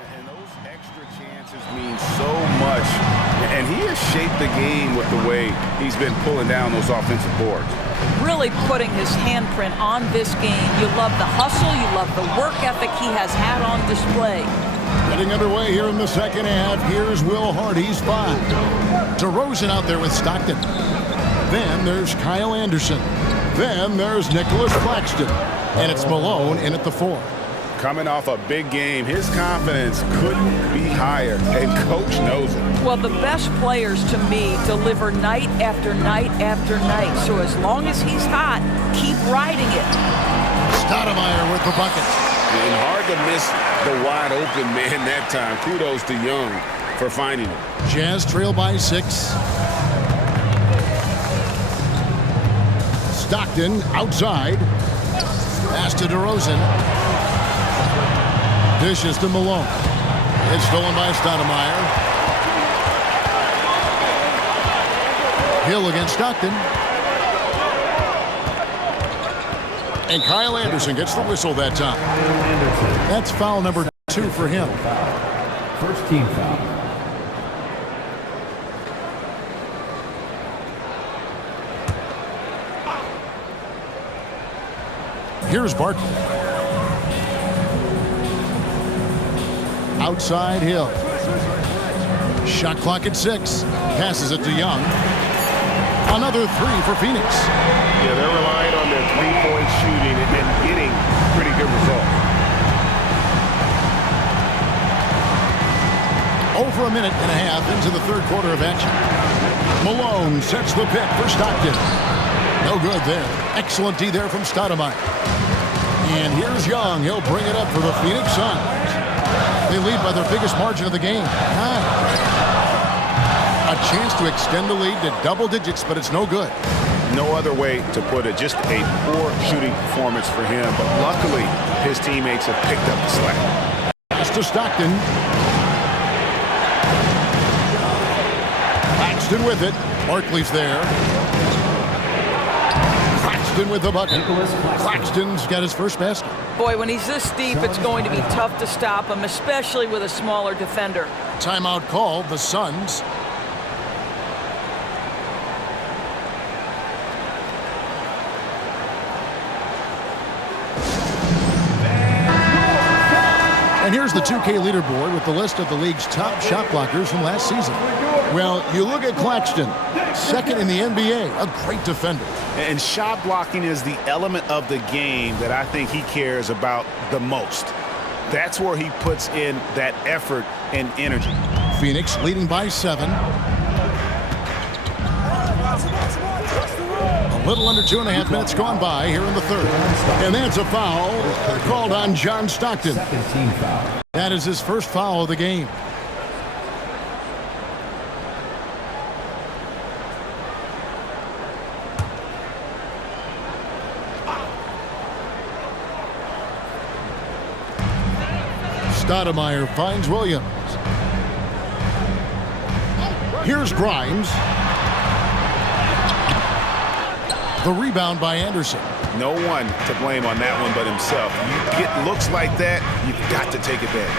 And those extra chances mean so much. And he has shaped the game with the way he's been pulling down those offensive boards. Really putting his handprint on this game. You love the hustle. You love the work ethic he has had on display. Getting underway here in the second half. Here's Will Hardy's 5. DeRozan out there with Stockton. Then there's Kyle Anderson. Then there's Nicholas Claxton. And it's Malone in at the 4. Coming off a big game, his confidence couldn't be higher, and Coach knows it. Well, the best players, to me, deliver night after night after night. So as long as he's hot, keep riding it. Stoudemire with the bucket. And hard to miss the wide open man that time. Kudos to Young for finding him. Jazz trail by 6. Stockton outside. Pass to DeRozan. Dishes to Malone. It's stolen by Stoudemire. Hill against Stockton. And Kyle Anderson gets the whistle that time. That's foul number 2 for him. First team foul. Here's Barkley. Outside Hill. Shot clock at 6. Passes it to Young. Another 3 for Phoenix. Yeah, they're relying on their three-point shooting and getting pretty good results. Over a minute and a half into the third quarter of action. Malone sets the pick for Stockton. No good there. Excellent D there from Stoudemire. And here's Young. He'll bring it up for the Phoenix Suns. They lead by their biggest margin of the game. 9. A chance to extend the lead to double digits, but it's no good. No other way to put it. Just a poor shooting performance for him. But luckily, his teammates have picked up the slack. Pass to Stockton. Claxton with it. Barkley's there. Claxton with the bucket. Claxton's got his first basket. Boy, when he's this deep, it's going to be tough to stop him, especially with a smaller defender. Timeout called, the Suns. And here's the 2K leaderboard with the list of the league's top shot blockers from last season. Well, you look at Claxton, second in the NBA, a great defender. And shot blocking is the element of the game that I think he cares about the most. That's where he puts in that effort and energy. Phoenix leading by 7. A little under 2.5 minutes gone by here in the third. And that's a foul called on John Stockton. Second team foul. That is his first foul of the game. Stoudemire finds Williams. Here's Grimes. The rebound by Anderson. No one to blame on that one but himself. You get looks like that, you've got to take advantage.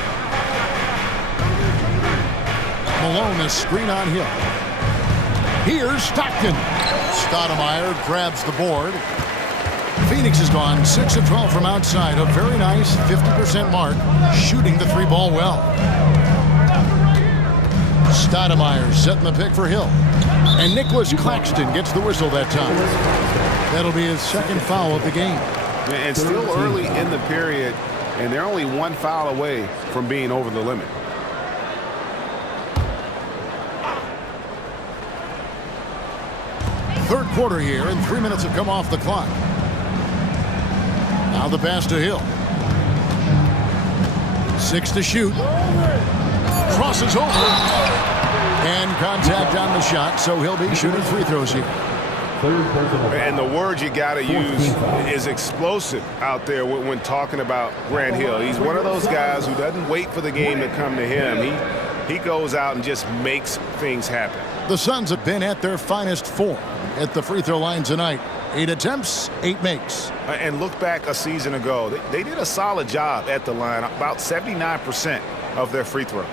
Malone, a screen on Hill. Here's Stockton. Stoudemire grabs the board. Phoenix has gone 6 of 12 from outside. A very nice 50% mark, shooting the 3-ball well. Stoudemire setting the pick for Hill. And Nicholas Claxton gets the whistle that time. That'll be his second foul of the game. And still early in the period, and they're only one foul away from being over the limit. Third quarter here, and 3 minutes have come off the clock. Now the pass to Hill. 6 to shoot. Crosses over. And contact on the shot, so he'll be shooting free throws here. And the word you got to use is explosive out there when talking about Grant Hill. He's one of those guys who doesn't wait for the game to come to him. He goes out and just makes things happen. The Suns have been at their finest form at the free throw line tonight. 8 attempts, 8 makes. And look back a season ago. They did a solid job at the line, about 79%. of their free throws.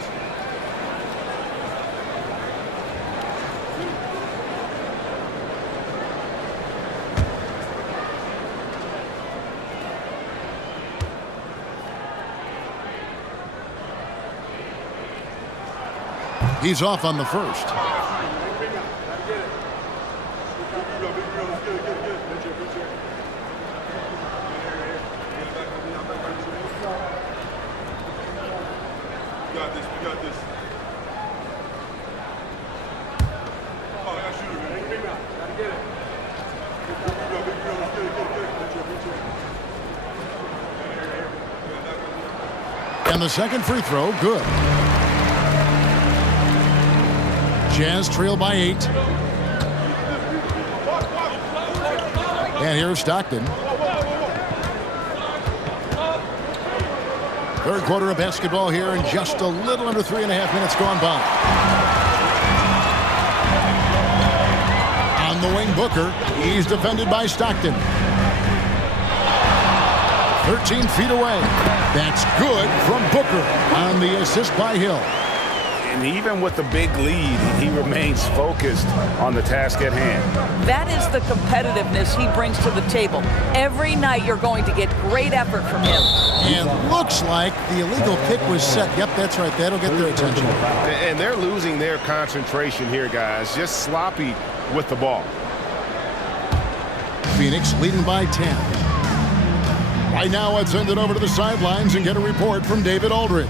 He's off on the first. And the second free throw, good. Jazz trail by 8. And here's Stockton. Third quarter of basketball here, and just a little under 3.5 minutes gone by. On the wing, Booker. He's defended by Stockton. 13 feet away. That's good from Booker on the assist by Hill. And even with the big lead, he remains focused on the task at hand. That is the competitiveness he brings to the table. Every night you're going to get great effort from him. And looks like the illegal pick was set. Yep, that's right. That'll get their attention. And they're losing their concentration here, guys. Just sloppy with the ball. Phoenix leading by 10. Right now, let's send it over to the sidelines and get a report from David Aldridge.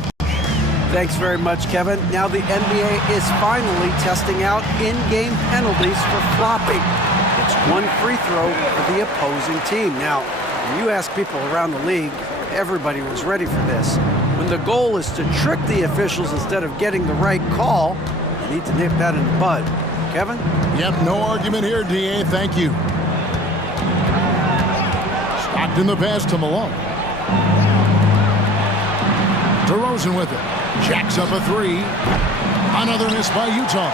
Thanks very much, Kevin. Now the NBA is finally testing out in-game penalties for flopping. It's one free throw for the opposing team. Now, when you ask people around the league, everybody was ready for this. When the goal is to trick the officials instead of getting the right call, you need to nip that in the bud. Kevin? Yep, no argument here, DA. Thank you. Stockton the pass to Malone. DeRozan with it. Jacks up a 3. Another miss by Utah.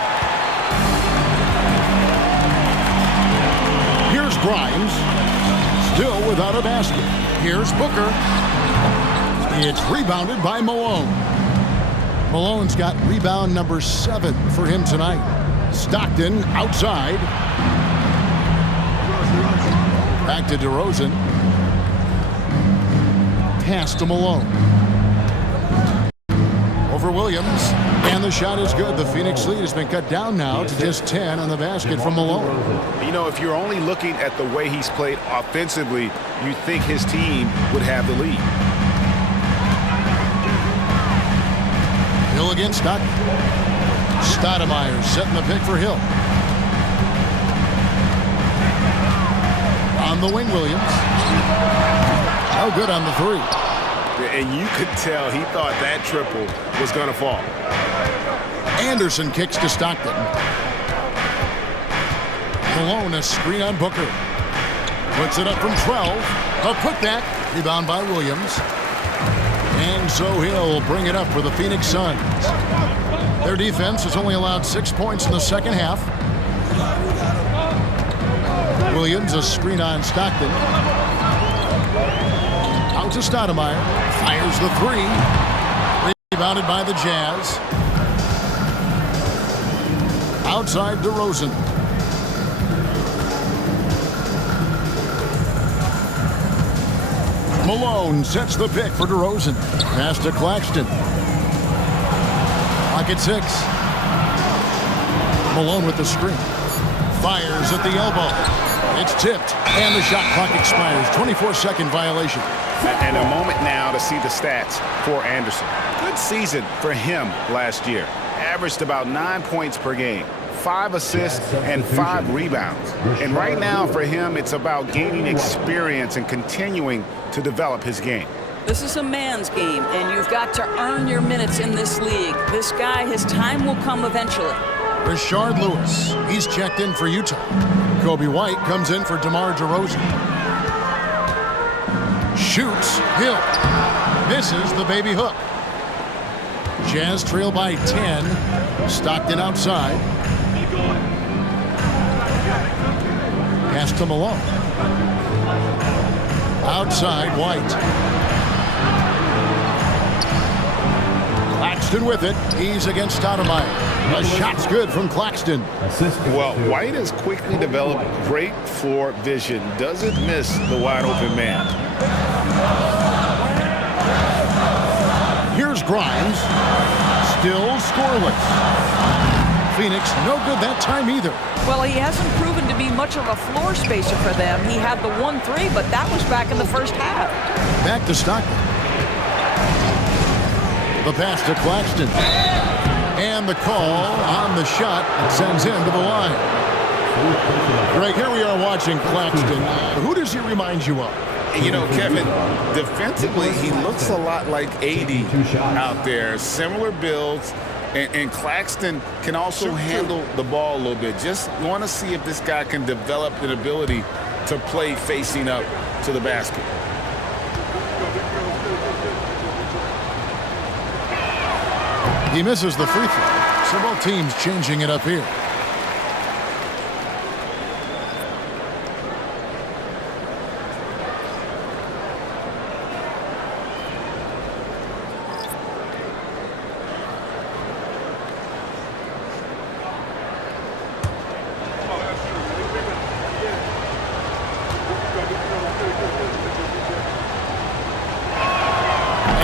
Here's Grimes. Still without a basket. Here's Booker. It's rebounded by Malone. Malone's got rebound number 7 for him tonight. Stockton outside. Back to DeRozan. Pass to Malone. Over Williams, and the shot is good. The Phoenix lead has been cut down now to just 10 on the basket from Malone. You know, if you're only looking at the way he's played offensively, you think his team would have the lead. Hill against Stockton. Stoudemire setting the pick for Hill. On the wing, Williams. Oh, good on the 3. And you could tell he thought that triple was going to fall. Anderson kicks to Stockton. Malone, a screen on Booker. Puts it up from 12. A putback. Rebound by Williams. And so he'll bring it up for the Phoenix Suns. Their defense has only allowed 6 points in the second half. Williams, a screen on Stockton. Out to Stoudemire. Fires the 3. Rebounded by the Jazz. Outside DeRozan. Malone sets the pick for DeRozan. Pass to Claxton. Clock at 6. Malone with the screen. Fires at the elbow. It's tipped, and the shot clock expires. 24-second violation. And a moment now to see the stats for Anderson. Good season for him last year. Averaged about 9 points per game, 5 assists, and 5 rebounds. And right now for him, it's about gaining experience and continuing to develop his game. This is a man's game, and you've got to earn your minutes in this league. This guy, his time will come eventually. Rashard Lewis, he's checked in for Utah. Kobe White comes in for DeMar DeRozan. Shoots, Hill. Misses the baby hook. Jazz trail by 10. Stockton outside. Pass to Malone. Outside, White. Claxton with it. He's against Stoudemire. A shot's good from Claxton. Well, White has quickly developed great floor vision. Doesn't miss the wide open man. Here's Grimes. Still scoreless. Phoenix, no good that time either. Well, he hasn't proven to be much of a floor spacer for them. He had the 1-3, but that was back in the first half. Back to Stockton. The pass to Claxton. And the call on the shot that sends him to the line. Greg, here we are watching Claxton. Who does he remind you of? You know, Kevin, defensively, he looks a lot like AD out there. Similar builds. And Claxton can also handle the ball a little bit. Just want to see if this guy can develop an ability to play facing up to the basket. He misses the free throw. So both teams changing it up here.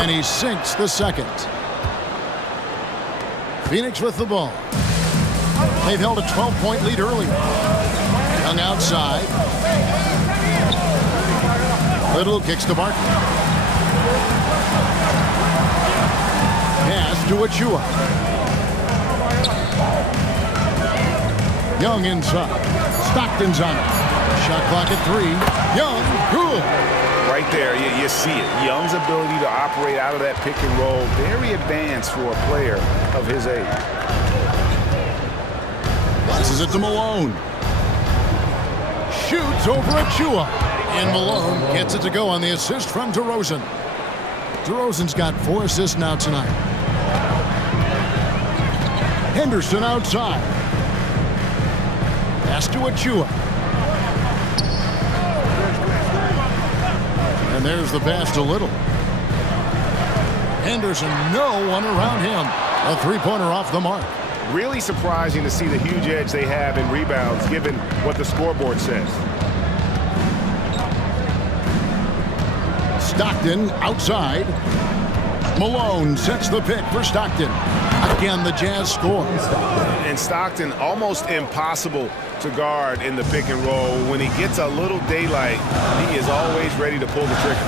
And he sinks the second. Phoenix with the ball. They've held a 12-point lead earlier. Young outside. Little kicks to Barkley. Pass to Achua. Young inside. Stockton's on it. Shot clock at 3. Young, good. Right there, you see it. Young's ability to operate out of that pick and roll, very advanced for a player of his age. Passes it to Malone. Shoots over Achua. And Malone gets it to go on the assist from DeRozan. DeRozan's got 4 assists now tonight. Henderson outside. Pass to Achua. And there's the pass to Little. Henderson, no one around him. A three-pointer off the mark. Really surprising to see the huge edge they have in rebounds, given what the scoreboard says. Stockton outside. Malone sets the pick for Stockton. Again, the Jazz score. And Stockton almost impossible to guard in the pick and roll. When he gets a little daylight, he is always ready to pull the trigger.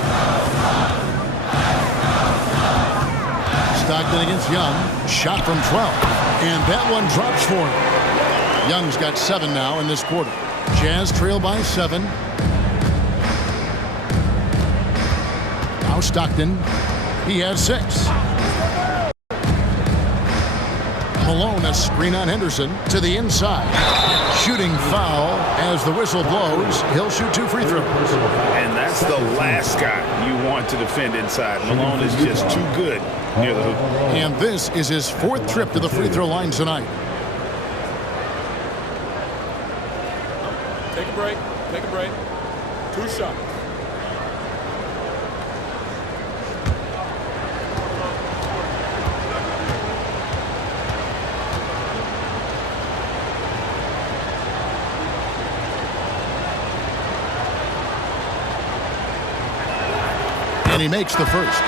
Stockton against Young. Shot from 12. And that one drops for him. Young's got 7 now in this quarter. Jazz trail by 7. Now Stockton. He has 6. Malone, a screen on Henderson to the inside. Shooting foul as the whistle blows. He'll shoot 2 free throws. And that's the last guy you want to defend inside. Malone is just too good near the hoop. And this is his 4th trip to the free throw line tonight. Take a break. Take a break. 2 shots. And he makes the first.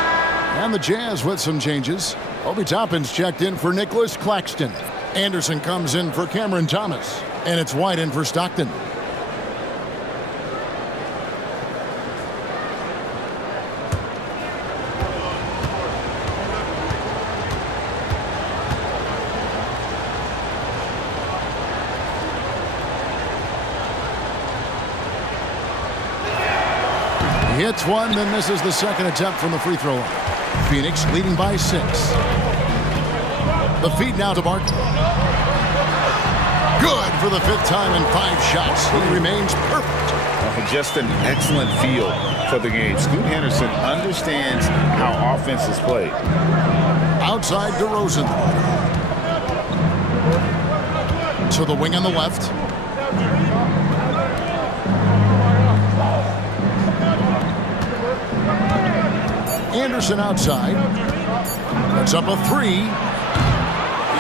And the Jazz with some changes. Obi Toppin's checked in for Nicholas Claxton. Anderson comes in for Cameron Thomas. And it's White in for Stockton. He hits one, then misses the second attempt from the free throw line. Phoenix leading by 6. The feed now to Barkley. Good for the 5th time in 5 shots. He remains perfect. Just an excellent feel for the game. Scoot Henderson understands how offense is played. Outside DeRozan. To the wing on the left. Anderson outside. Puts up a three.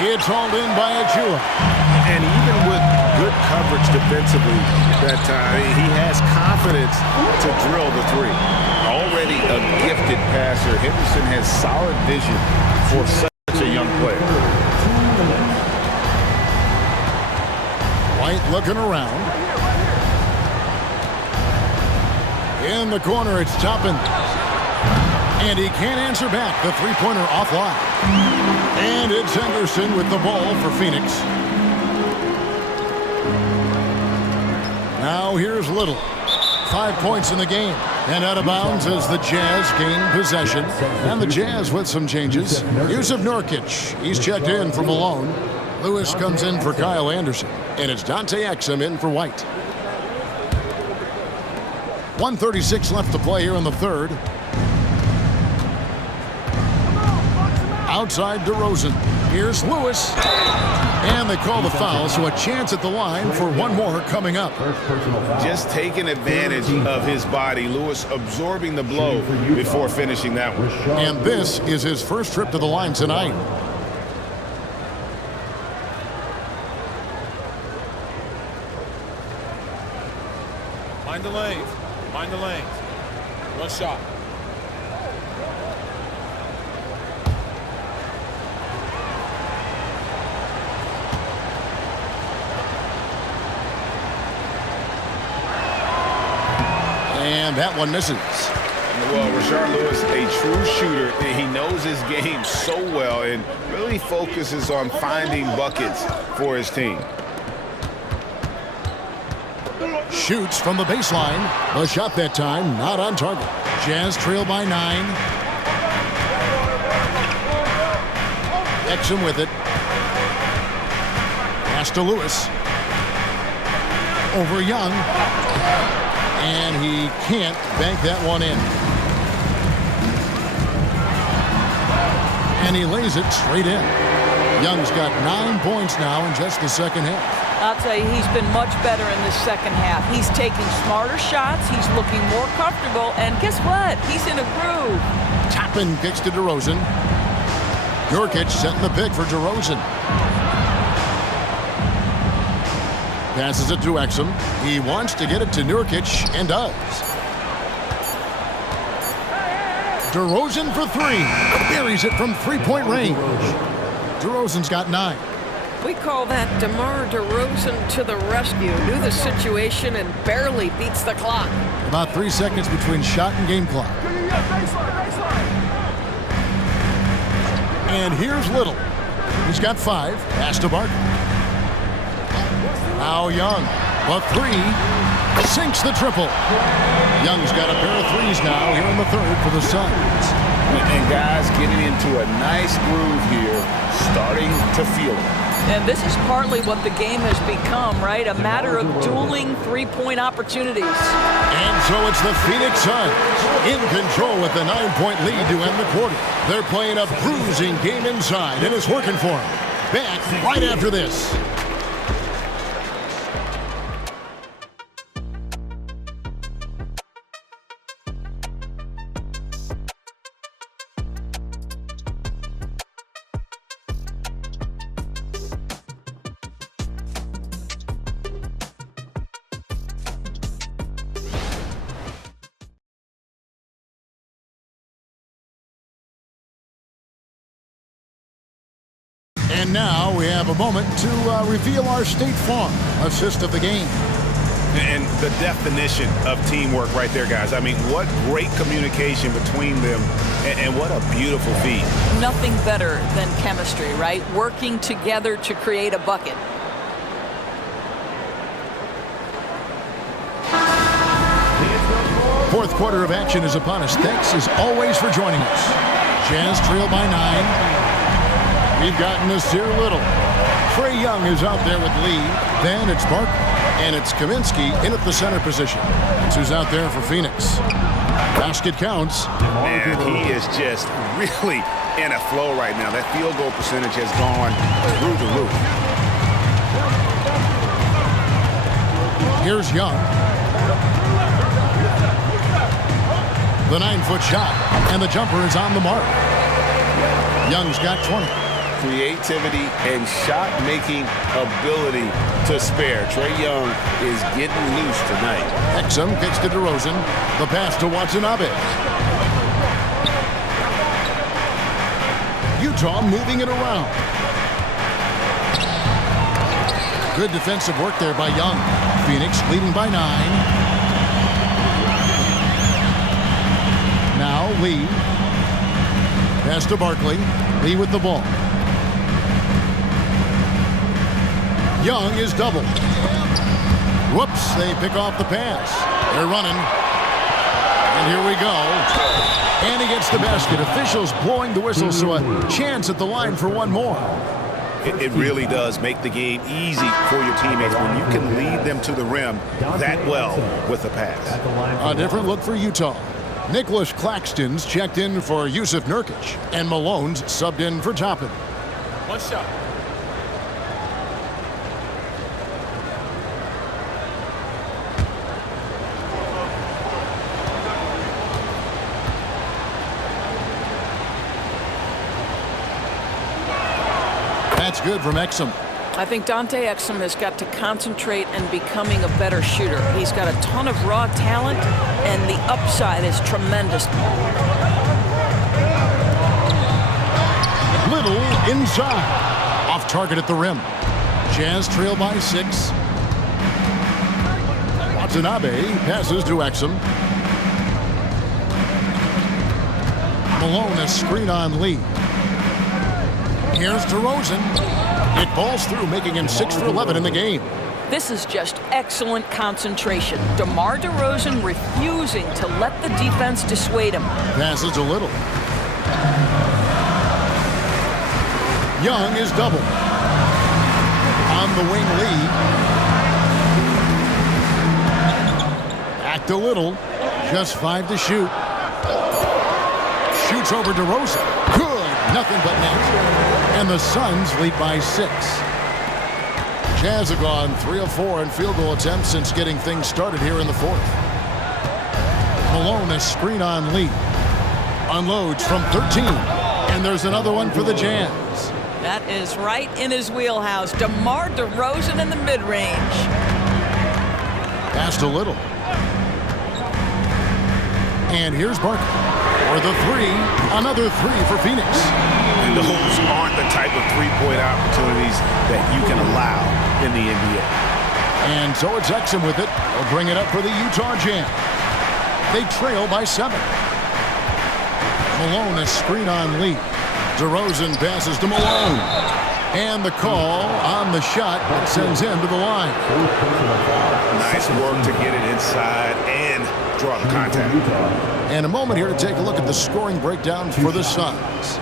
It's hauled in by Achua. And even with good coverage defensively that time, he has confidence to drill the three. Already a gifted passer, Henderson has solid vision for such a young player. White looking around. In the corner, it's Toppin. And he can't answer back. The three-pointer offline. And it's Henderson with the ball for Phoenix. Now here's Little. 5 points in the game. And out of bounds as the Jazz gain possession. And the Jazz with some changes. Yusuf Nurkic. He's checked in for Malone. Lewis comes in for Kyle Anderson. And it's Dante Exum in for White. 1:36 left to play here in the third. Outside DeRozan. Here's Lewis. And they call the foul, so a chance at the line for one more coming up. Just taking advantage of his body. Lewis absorbing the blow before finishing that one. And this is his first trip to the line tonight. Mind the lanes. Mind the lanes. One shot. And that one misses. Well, Rashard Lewis, a true shooter. He knows his game so well and really focuses on finding buckets for his team. Shoots from the baseline. The shot that time not on target. Jazz trail by 9. Exum with it. Pass to Lewis. Over Young. And he can't bank that one in. And he lays it straight in. Young's got 9 points now in just the second half. I'll tell you, he's been much better in the second half. He's taking smarter shots. He's looking more comfortable. And guess what? He's in a groove. Toppin kicks to DeRozan. Nurkic setting the pick for DeRozan. Passes it to Exum. He wants to get it to Nurkic and does. DeRozan for three. Buries it from three-point range. DeRozan's got 9. We call that DeMar DeRozan to the rescue. Knew the situation and barely beats the clock. About 3 seconds between shot and game clock. And here's Little. He's got 5. Pass to Barkley. Now Young. The three. Sinks the triple. Young's got a pair of threes now here in the third for the Suns. And guys getting into a nice groove here, starting to feel it. And this is partly what the game has become, right? A matter of dueling three-point opportunities. And so it's the Phoenix Suns in control with the 9-point lead to end the quarter. They're playing a bruising game inside, and it's working for them. Back right after this. And now we have a moment to reveal our State Farm assist of the game. And the definition of teamwork right there, guys. I mean, what great communication between them, and what a beautiful feat. Nothing better than chemistry, right? Working together to create a bucket. Fourth quarter of action is upon us. Thanks as always for joining us. Jazz trail by 9. We've gotten Nasir Little. Trae Young is out there with Lee. Then it's Barkley. And it's Kaminsky in at the center position. That's who's out there for Phoenix. Basket counts. Man, he is just really in a flow right now. That field goal percentage has gone through the roof. Here's Young. The 9-foot shot. And the jumper is on the mark. Young's got 20. Creativity and shot-making ability to spare. Trae Young is getting loose tonight. Exum gets to DeRozan. The pass to Watanabe. Utah moving it around. Good defensive work there by Young. Phoenix leading by 9. Now Lee. Pass to Barkley. Lee with the ball. Young is doubled. Whoops, they pick off the pass. They're running. And here we go. And he gets the basket. Officials blowing the whistle, so a chance at the line for one more. It really does make the game easy for your teammates when you can lead them to the rim that well with a pass. A different look for Utah. Nicholas Claxton's checked in for Yusuf Nurkic, and Malone's subbed in for Toppin. One shot. That's good from Exum. I think Dante Exum has got to concentrate and becoming a better shooter. He's got a ton of raw talent, and the upside is tremendous. Little inside. Off target at the rim. Jazz trail by 6. Watanabe passes to Exum. Malone a screen on Lee. Here's DeRozan. It balls through, making him 6 for 11 in the game. This is just excellent concentration. DeMar DeRozan refusing to let the defense dissuade him. Passes a little. Young is double. On the wing, Lee. Back to Little. Just 5 to shoot. Shoots over DeRozan. Good. Nothing but net. And the Suns lead by 6. Jazz have gone 3 of 4 in field goal attempts since getting things started here in the 4th. Malone a screen on Lee. Unloads from 13. And there's another one for the Jazz. That is right in his wheelhouse. DeMar DeRozan in the mid-range. Pass to Little. And here's Barkley. For the 3. Another 3 for Phoenix. And those aren't the type of three-point opportunities that you can allow in the NBA. And so it's Exum with it. They'll bring it up for the Utah Jazz. They trail by 7. Malone a screen on Lee. DeRozan passes to Malone. And the call on the shot that sends him to the line. Nice work to get it inside and draw the contact. And a moment here to take a look at the scoring breakdown for the Suns.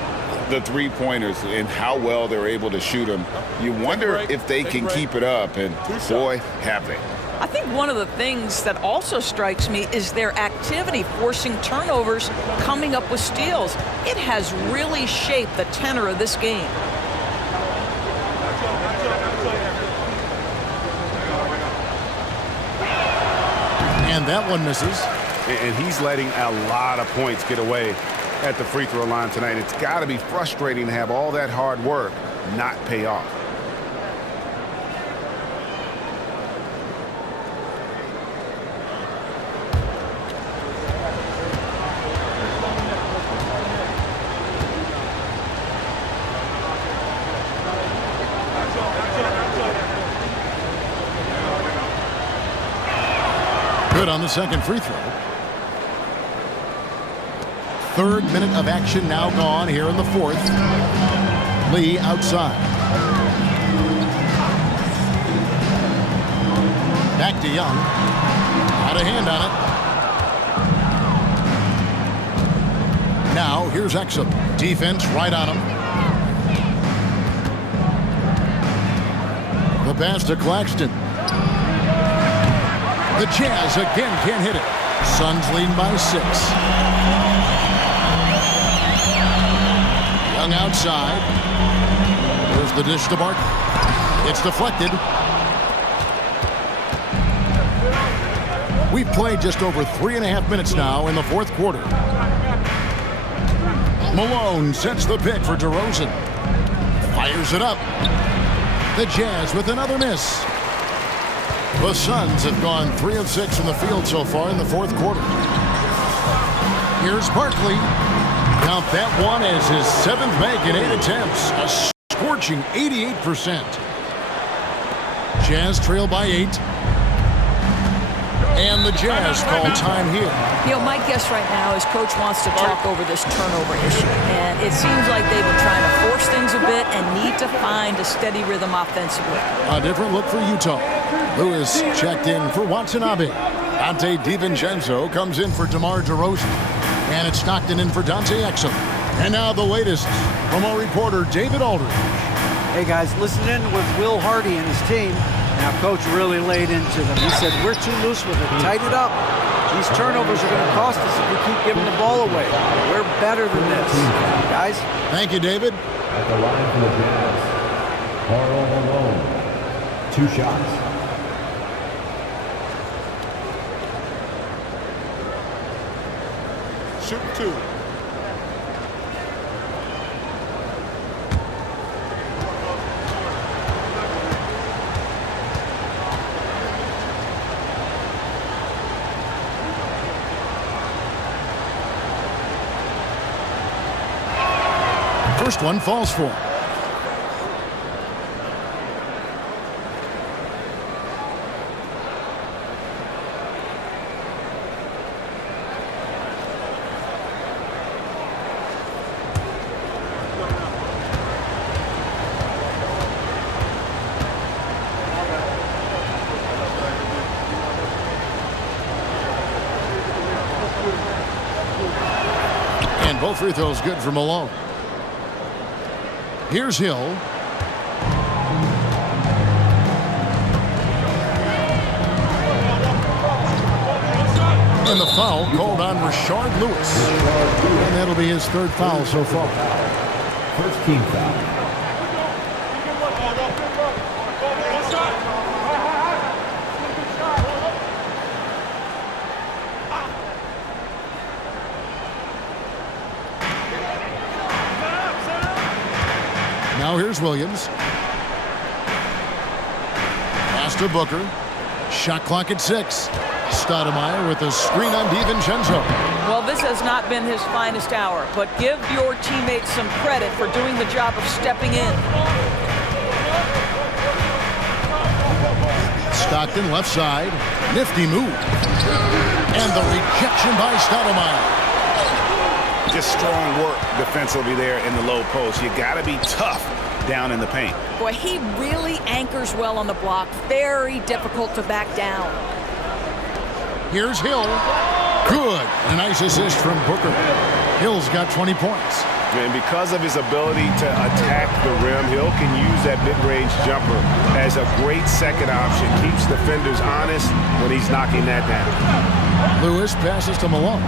The three-pointers and how well they're able to shoot them. You wonder if they can keep it up, and boy, have they. I think one of the things that also strikes me is their activity forcing turnovers, coming up with steals. It has really shaped the tenor of this game. And that one misses. And he's letting a lot of points get away at the free throw line tonight. It's got to be frustrating to have all that hard work not pay off. Good on the second free throw. 3rd minute of action now gone here in the 4th. Lee outside. Back to Young. Got a hand on it. Now here's Exum. Defense right on him. The pass to Claxton. The Jazz again can't hit it. Suns leading by 6. Young outside. There's the dish to Barkley. It's deflected. We've played just over 3.5 minutes now in the 4th quarter. Malone sets the pick for DeRozan. Fires it up. The Jazz with another miss. The Suns have gone 3 of 6 from the field so far in the fourth quarter. Here's Barkley. Count that one as his 7th make in 8 attempts. A scorching 88%. Jazz trail by 8. And the Jazz call time here. You know, my guess right now is Coach wants to talk over this turnover issue. And it seems like they've been trying to force things a bit and need to find a steady rhythm offensively. A different look for Utah. Lewis checked in for Watanabe. Dante DiVincenzo comes in for DeMar DeRozan. And it's Stockton in for Dante Exum. And now the latest from our reporter, David Aldridge. Hey, guys, listen in with Will Hardy and his team. Now, Coach really laid into them. He said, we're too loose with it. Tighten it up. These turnovers are going to cost us if we keep giving the ball away. We're better than this. Guys? Thank you, David. At the line for the Jazz, Karl Malone. 2 shots. Shoot 2. First one falls for him. And both free throws good for Malone. Here's Hill. And the foul called on Rashard Lewis. And that'll be his 3rd foul so far. First team foul. Now here's Williams. Pass to Booker. Shot clock at 6. Stoudemire with a screen on DiVincenzo. Well, this has not been his finest hour, but give your teammates some credit for doing the job of stepping in. Stockton left side. Nifty move. And the rejection by Stoudemire. Just strong work defensively there in the low post. You got to be tough down in the paint. Boy, he really anchors well on the block. Very difficult to back down. Here's Hill. Good. A nice assist from Booker. Hill's got 20 points. And because of his ability to attack the rim, Hill can use that mid-range jumper as a great second option. Keeps defenders honest when he's knocking that down. Lewis passes to Malone.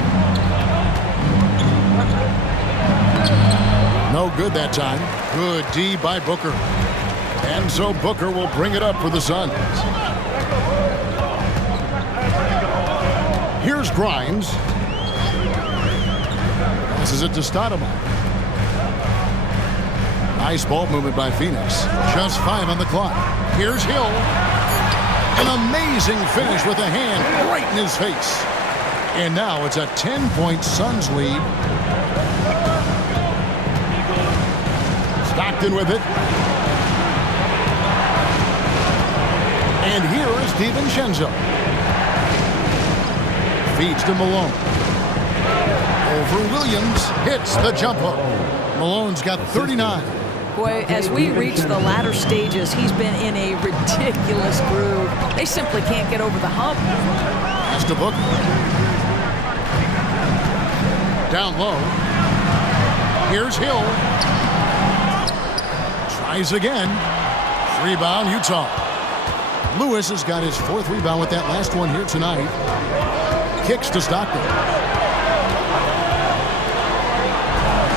No good that time. Good D by Booker. And so Booker will bring it up for the Suns. Here's Grimes. This is it to Stoudemire. Nice ball movement by Phoenix. Just 5 on the clock. Here's Hill. An amazing finish with a hand right in his face. And now it's a 10-point Suns lead. Stockton with it. And here is DiVincenzo. Feeds to Malone. Over Williams. Hits the jumper. Malone's got 39. Boy, as we reach the latter stages, he's been in a ridiculous groove. They simply can't get over the hump. Pass to Booker. Down low. Here's Hill. Tries again. Rebound, Utah. Lewis has got his 4th rebound with that last one here tonight. Kicks to Stockton.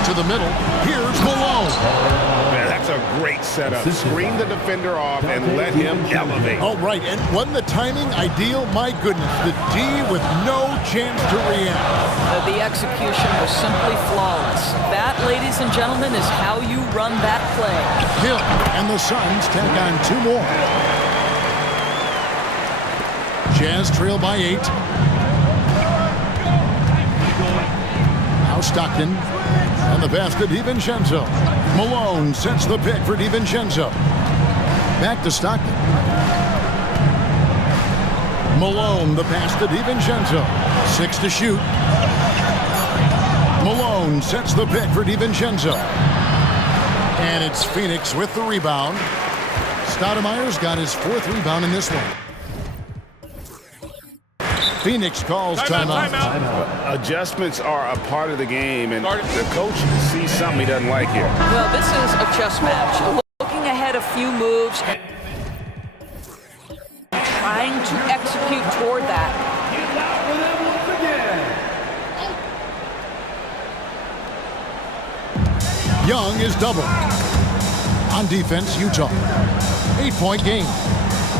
To the middle. Here's Malone. Man, that's a great great setup. Screen the defender off and let him elevate. Oh, right. And wasn't the timing ideal? My goodness. The D with no chance to react. The execution was simply flawless. That, ladies and gentlemen, is how you run that play. Hill and the Suns tack on 2 more. Jazz trail by 8. Now Stockton. And the pass to DiVincenzo. Malone sets the pick for DiVincenzo. Back to Stockton. Malone, the pass to DiVincenzo. 6 to shoot. Malone sets the pick for DiVincenzo. And it's Phoenix with the rebound. Stoudemire's got his 4th rebound in this one. Phoenix calls timeout. Adjustments are a part of the game, and the coach sees something he doesn't like here. Well, this is a chess match. Looking ahead a few moves, trying to execute toward that. Young is doubled. On defense, Utah. 8-point game.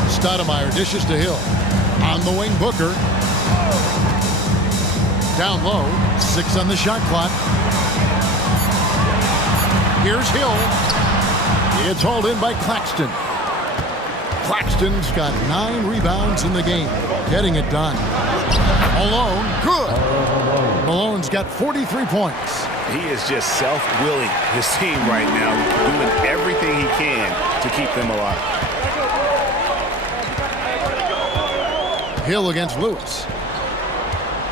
Stoudemire dishes to Hill. On the wing, Booker. Down low, 6 on the shot clock. Here's Hill. It's hauled in by Claxton. Claxton's got 9 rebounds in the game, getting it done. Malone, good. Malone's got 43 points. He is just self-willing his team right now, doing everything he can to keep them alive. Hill against Lewis.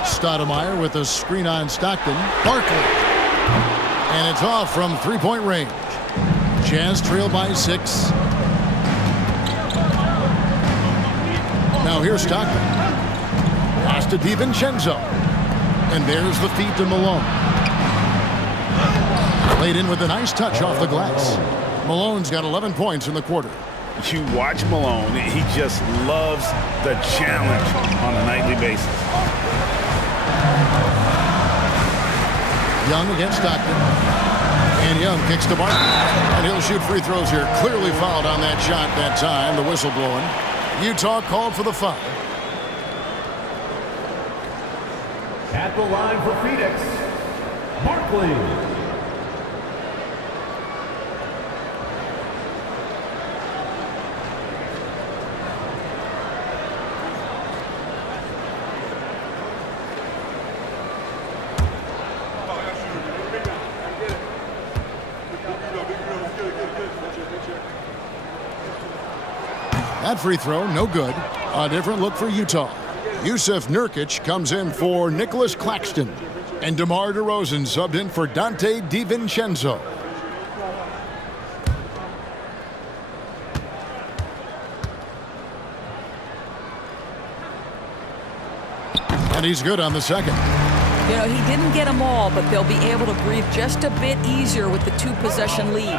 Stoudemire with a screen on Stockton. Barkley. And it's off from 3-point range. Jazz trail by 6. Now here's Stockton. Pass to DiVincenzo. And there's the feed to Malone. Played in with a nice touch off the glass. Malone's got 11 points in the quarter. You watch Malone, he just loves the challenge on a nightly basis. Young against Stockton. And Young kicks to Barkley. And he'll shoot free throws here. Clearly fouled on that shot that time. The whistle blowing. Utah called for the foul. At the line for Phoenix, Barkley. That free throw, no good. A different look for Utah. Yusuf Nurkic comes in for Nicholas Claxton. And DeMar DeRozan subbed in for Dante DiVincenzo. And he's good on the second. You know, he didn't get them all, but they'll be able to breathe just a bit easier with the 2-possession lead.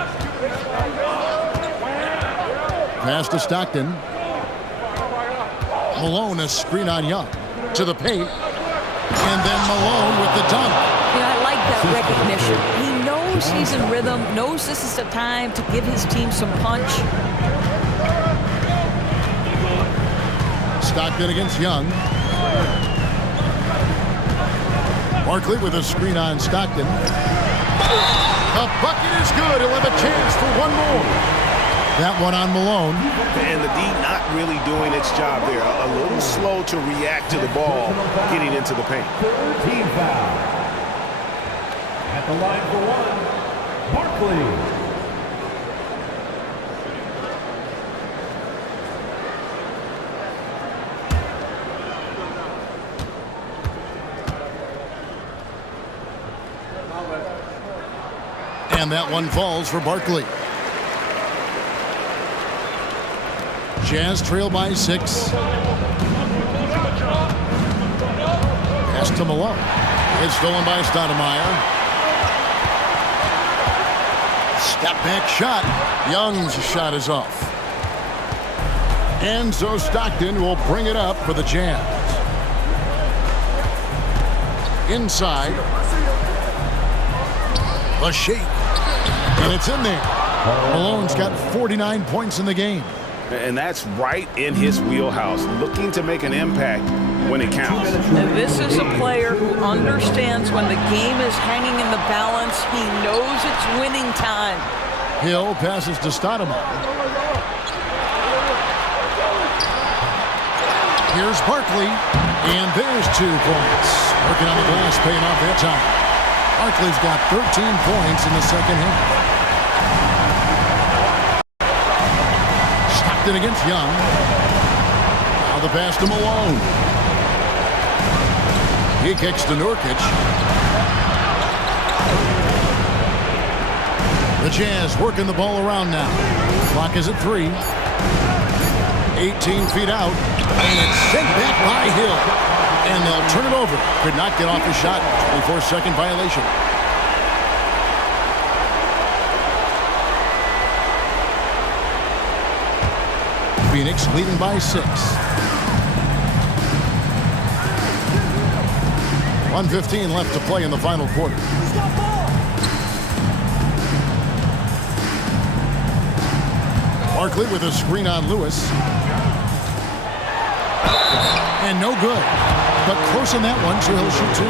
Pass to Stockton. Malone, a screen on Young. To the paint. And then Malone with the dunk. You know, I like that recognition. He knows he's in rhythm, knows this is the time to give his team some punch. Stockton against Young. Barkley with a screen on Stockton. A bucket is good. He'll have a chance for one more. That one on Malone. And the D not really doing its job there. A little slow to react to the ball getting into the paint. Team foul. At the line for 1, Barkley. And that one falls for Barkley. Jazz trail by 6. Pass to Malone. It's stolen by Stoudemire. Step back shot. Young's shot is off. And so Stockton will bring it up for the Jazz. Inside. A shake. And it's in there. Malone's got 49 points in the game. And that's right in his wheelhouse, looking to make an impact when it counts. And this is a player who understands when the game is hanging in the balance. He knows it's winning time. Hill passes to Stoudemire. Here's Barkley, and there's 2 points. Working on the glass, paying off that time. Barkley's got 13 points in the second half. Stockton against Young. Now the pass to Malone. He kicks to Nurkic. The Jazz working the ball around now. Clock is at 3. 18 feet out. And it's sent back by Hill. And they'll turn it over. Could not get off the shot. 24-second violation. Phoenix leading by 6. 1:15 left to play in the final quarter. Barkley with a screen on Lewis. And no good. But close on that one, so he'll shoot 2.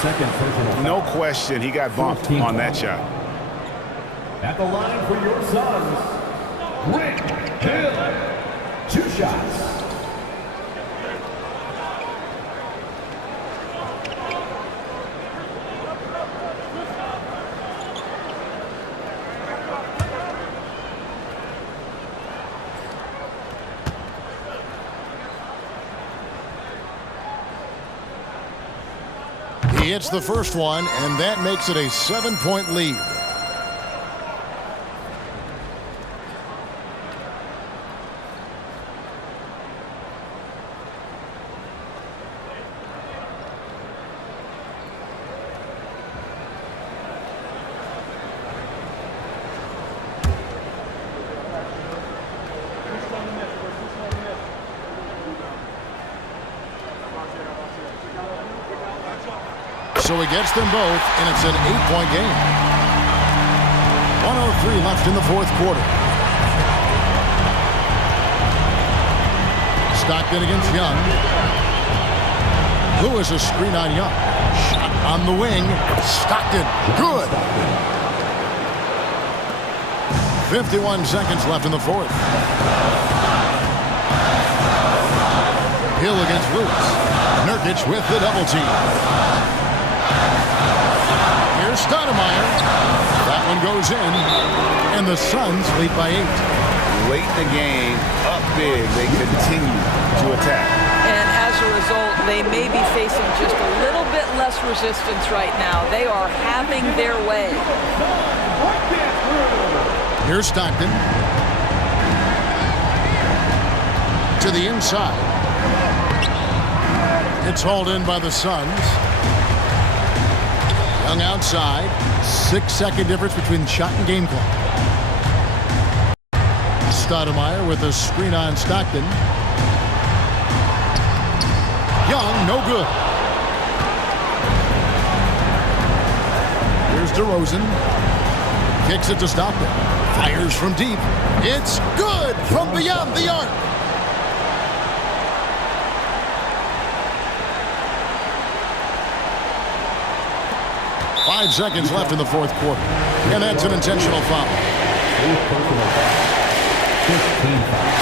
Second personal. No question, he got bumped on that shot. At the line for your Suns, Grant Hill. 2 shots. He hits the first one, and that makes it a 7-point lead. So he gets them both, and it's an 8-point game. 1:03 left in the fourth quarter. Stockton against Young. Lewis a screen on Young. Shot on the wing. Stockton. Good. 51 seconds left in the fourth. Hill against Lewis. Nurkic with the double team. Here's Stoudemire. That one goes in, and the Suns lead by 8. Late in the game, up big, they continue to attack. And as a result, they may be facing just a little bit less resistance right now. They are having their way. Here's Stockton. To the inside. It's hauled in by the Suns. Young outside. 6-second difference between shot and game clock. Stoudemire with a screen on Stockton. Young, no good. Here's DeRozan. Kicks it to Stockton. Fires from deep. It's good from beyond the arc. Five seconds left in the fourth quarter. And that's an intentional foul. 15 foul.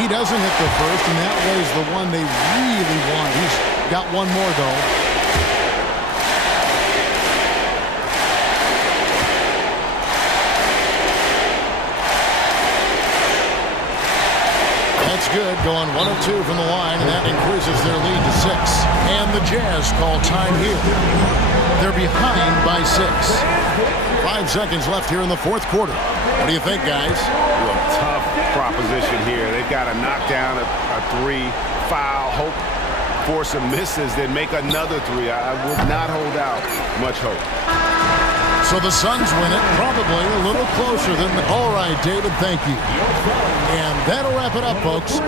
He doesn't hit the first, and that was the one they really want. He's got one more, though. That's good, going 1 of 2 from the line, and that increases their lead to 6. And the Jazz call time here. They're behind by 6. 5 seconds left here in the fourth quarter. What do you think, guys? Well, tough proposition here. They've got to knock down a 3, foul, hope for some misses, then make another 3. I would not hold out much hope. So the Suns win it, probably a little closer than... All right, David, thank you. And that'll wrap it up, folks.